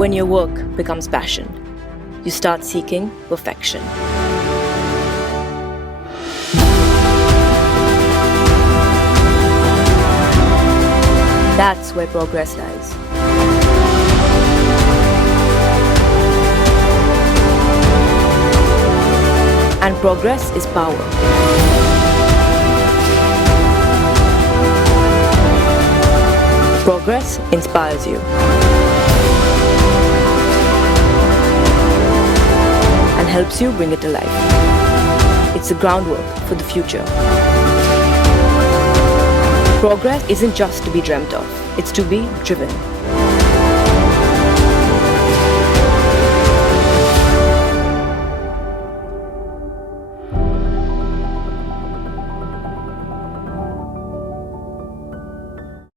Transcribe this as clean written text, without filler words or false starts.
When your work becomes passion, you start seeking perfection. That's where progress lies. And progress is power. Progress inspires you and helps you bring it to life. It's the groundwork for the future. Progress isn't just to be dreamt of, it's to be driven.